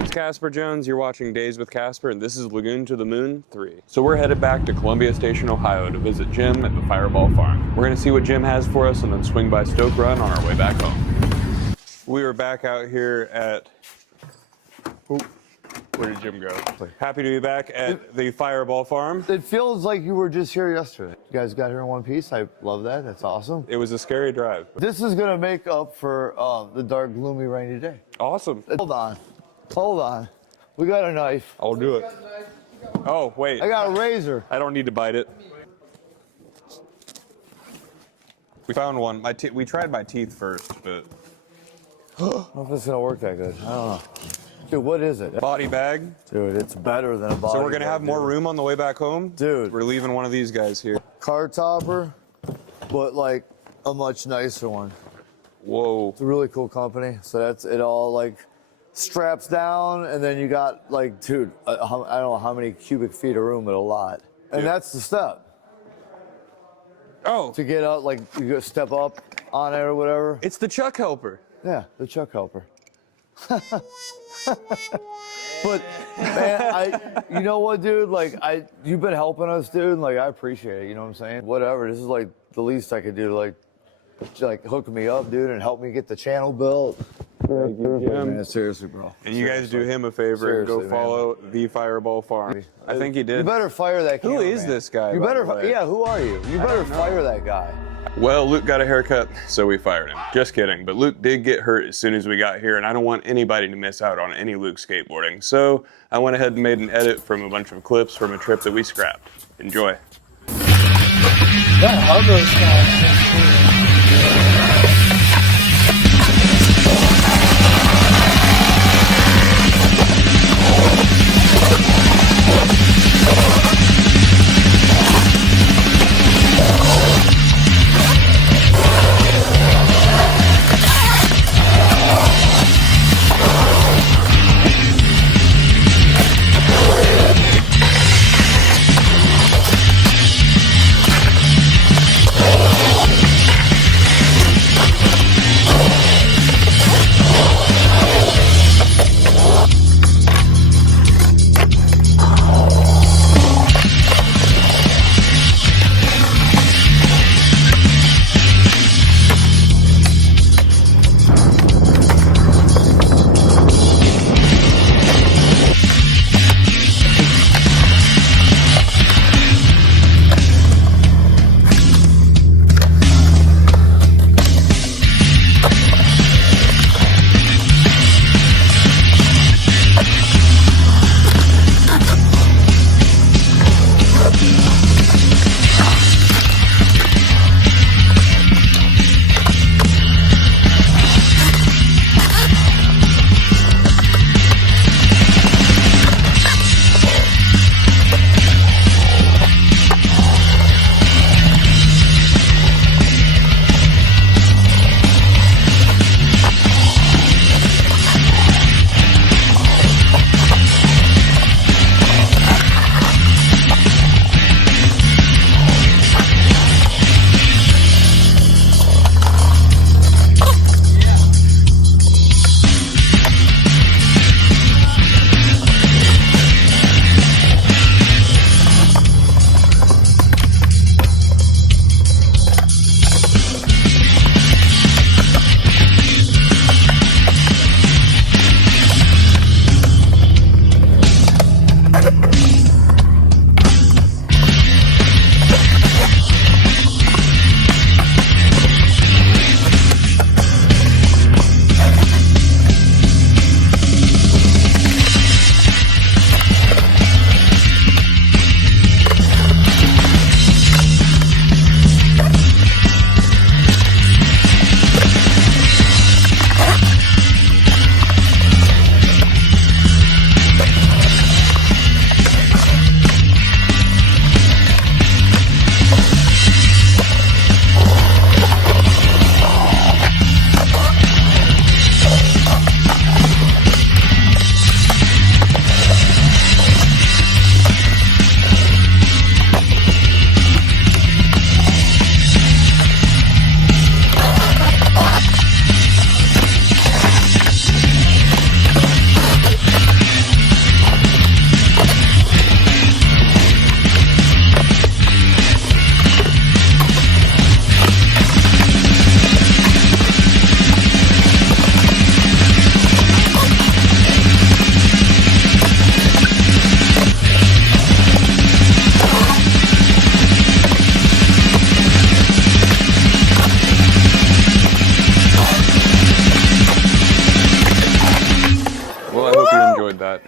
name's Casper Jones. You're watching Days with Casper, and this is Lagoon to the Moon 3. So we're headed back to Columbia Station, Ohio to visit Jim at the Fireball Farm. We're gonna see what Jim has for us and then swing by Stoke Run on our way back home. We are back out here at, where did Jim go? Happy to be back at the Fireball Farm. It feels like you were just here yesterday. You guys got here in one piece. I love that. That's awesome. It was a scary drive. This is gonna make up for the dark, gloomy, rainy day. Awesome. Hold on. Hold on. We got a knife. I'll do it. Oh, wait. I got a razor. I don't need to bite it. We found one. We tried my teeth first, but... I don't know if it's gonna work that good. I don't know. Dude, what is it? Body bag. Dude, it's better than a body So we're gonna bag, have more dude. room on the way back home? Dude. We're leaving one of these guys here. Car topper, but like a much nicer one. Whoa. It's a really cool company. So that's it all like straps down, and then you got like, dude, I don't know how many cubic feet of room, but a lot. And that's the step. Oh. To get out, like you go step up on it or whatever. It's the chuck helper. Yeah, the chuck helper. But man, you know what, dude? Like you've been helping us, dude. Like I appreciate it. You know what I'm saying? Whatever. This is like the least I could do to like hook me up, dude, and help me get the channel built. Thank you, Jim. Man, seriously, bro. And you guys do him a favor and go follow the Fireball Farm. I think he did. You better fire that camera, Who is this guy? You better, yeah. Who are you? You better fire that guy. Well, Luke got a haircut, so we fired him. Just kidding, but Luke did get hurt as soon as we got here, and I don't want anybody to miss out on any Luke skateboarding. So I went ahead and made an edit from a bunch of clips from a trip that we scrapped. Enjoy. That other stuff.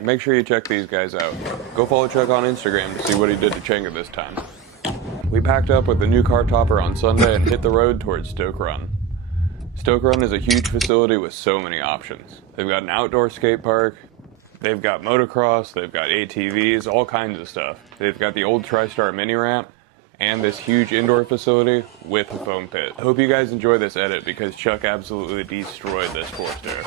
make sure you check these guys out. Go follow Chuck on Instagram to see what he did to Chenga this time. We packed up with the new car topper on Sunday and hit the road towards Stoke Run. Stoke Run is a huge facility with so many options. They've got an outdoor skate park, they've got motocross, they've got ATVs, all kinds of stuff. They've got the old TriStar mini ramp, and this huge indoor facility with a foam pit. I hope you guys enjoy this edit because Chuck absolutely destroyed this force there.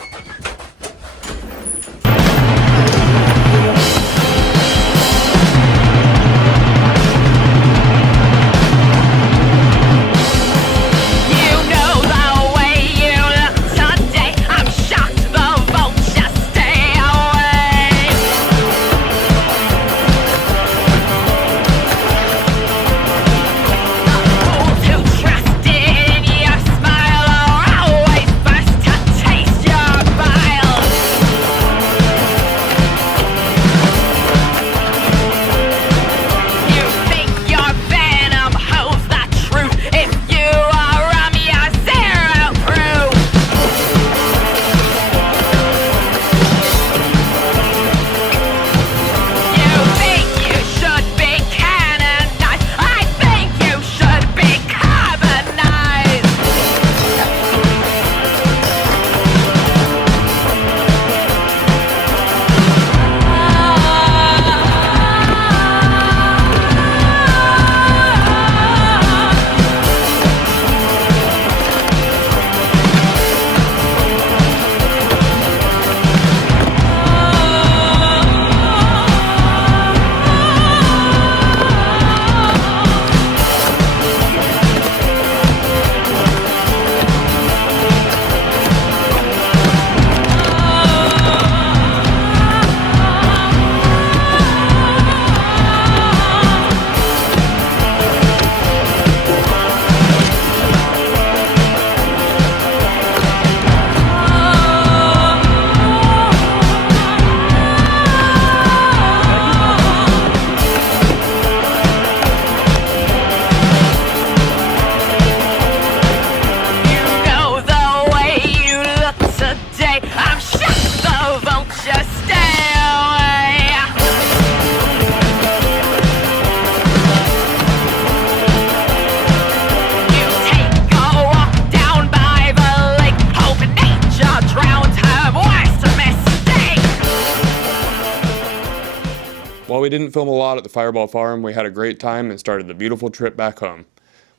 While we didn't film a lot at the Fireball Farm, we had a great time and started the beautiful trip back home.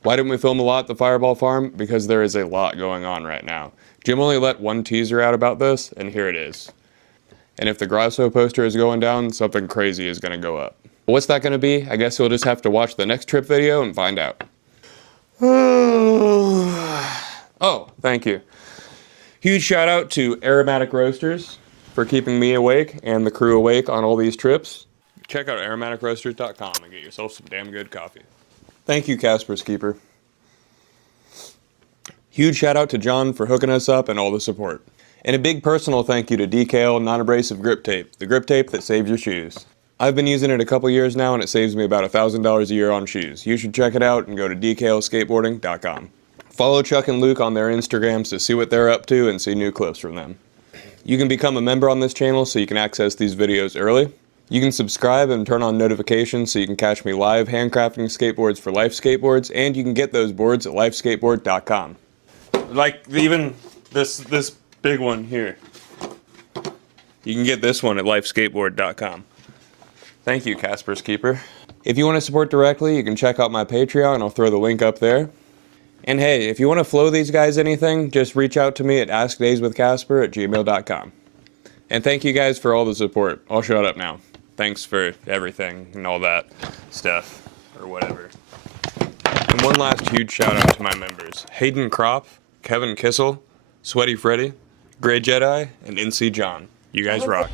Why didn't we film a lot at the Fireball Farm? Because there is a lot going on right now. Jim only let one teaser out about this, and here it is. And if the Grasso poster is going down, something crazy is going to go up. What's that going to be? I guess you'll just have to watch the next trip video and find out. Oh, thank you. Huge shout out to Aromatic Roasters for keeping me awake and the crew awake on all these trips. Check out aromaticroasters.com and get yourself some damn good coffee. Thank you, Casper's Keeper. Huge shout out to John for hooking us up and all the support. And a big personal thank you to DKL non-abrasive grip tape, the grip tape that saves your shoes. I've been using it a couple years now and it saves me about $1,000 a year on shoes. You should check it out and go to dklskateboarding.com. Follow Chuck and Luke on their Instagrams to see what they're up to and see new clips from them. You can become a member on this channel so you can access these videos early. You can subscribe and turn on notifications so you can catch me live handcrafting skateboards for Life Skateboards, and you can get those boards at lifeskateboard.com. Like even this big one here. You can get this one at lifeskateboard.com. Thank you, Casper's Keeper. If you want to support directly, you can check out my Patreon. I'll throw the link up there. And hey, if you want to flow these guys anything, just reach out to me at askdayswithcasper@gmail.com. And thank you guys for all the support. I'll shut up now. Thanks for everything and all that stuff, or whatever. And one last huge shout out to my members. Hayden Kropp, Kevin Kissel, Sweaty Freddy, Grey Jedi, and NC John. You guys rock.